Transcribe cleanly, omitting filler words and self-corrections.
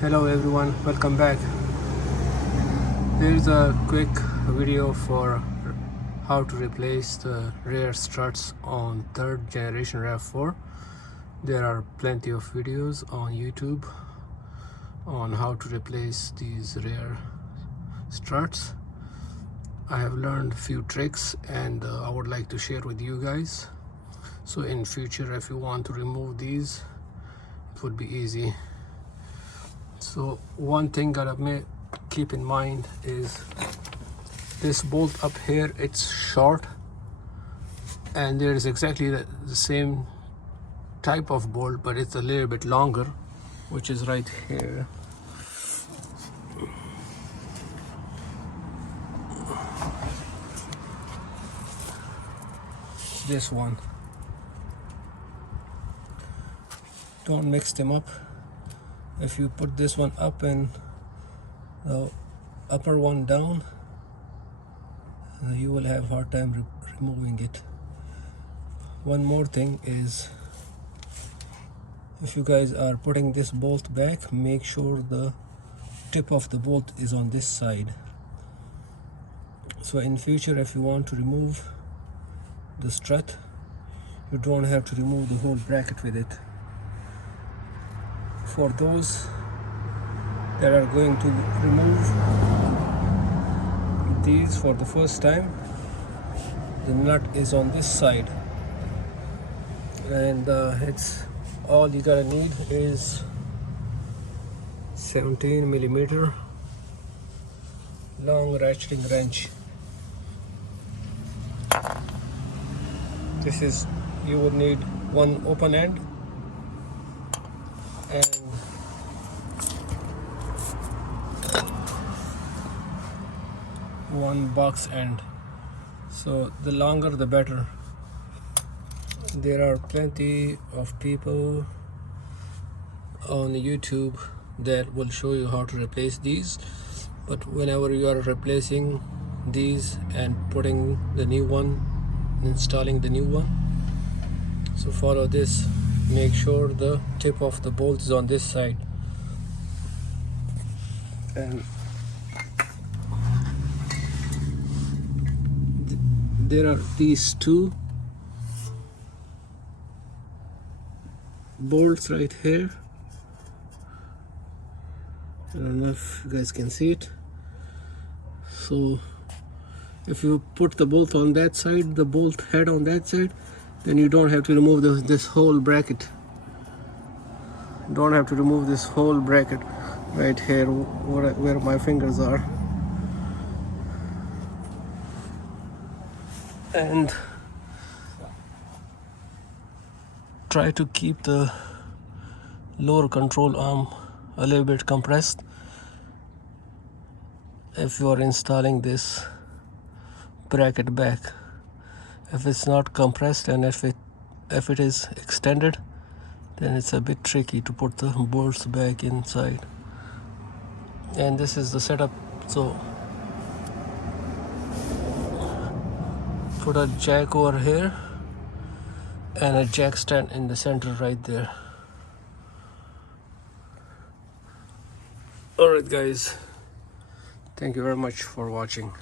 Hello everyone, welcome back. Here's a quick video for how to replace the rear struts on third generation RAV4. There are plenty of videos on YouTube on how to replace these rear struts. I have learned a few tricks and I would like to share with you guys. So in future, if you want to remove these, it would be easy. So one thing gotta keep in mind is this bolt up here, it's short, and there is exactly the same type of bolt, but it's a little bit longer, which is right here. This one. Don't mix them up. If you put this one up and the upper one down, you will have a hard time removing it. One more thing is, if you guys are putting this bolt back, make sure the tip of the bolt is on this side. So in future, if you want to remove the strut, you don't have to remove the whole bracket with it. For those that are going to remove these for the first time, the nut is on this side, and it's all you gotta need is 17mm long ratcheting wrench. This is, you would need one open end and one box end. So the longer the better. There are plenty of people on YouTube that will show you how to replace these, but whenever you are replacing these and putting the new one, installing the new one, so follow this. Make sure the tip of the bolt is on this side, and there are these two bolts right here. I don't know if you guys can see it. So if you put the bolt on that side, the bolt head on that side, then you don't have to remove this whole bracket. Don't have to remove this whole bracket right here where my fingers are. And try to keep the lower control arm a little bit compressed if you are installing this bracket back. If it's not compressed and if it is extended, then it's a bit tricky to put the bolts back inside. And this is the setup. So put a jack over here and a jack stand in the center right there. Alright guys, thank you very much for watching.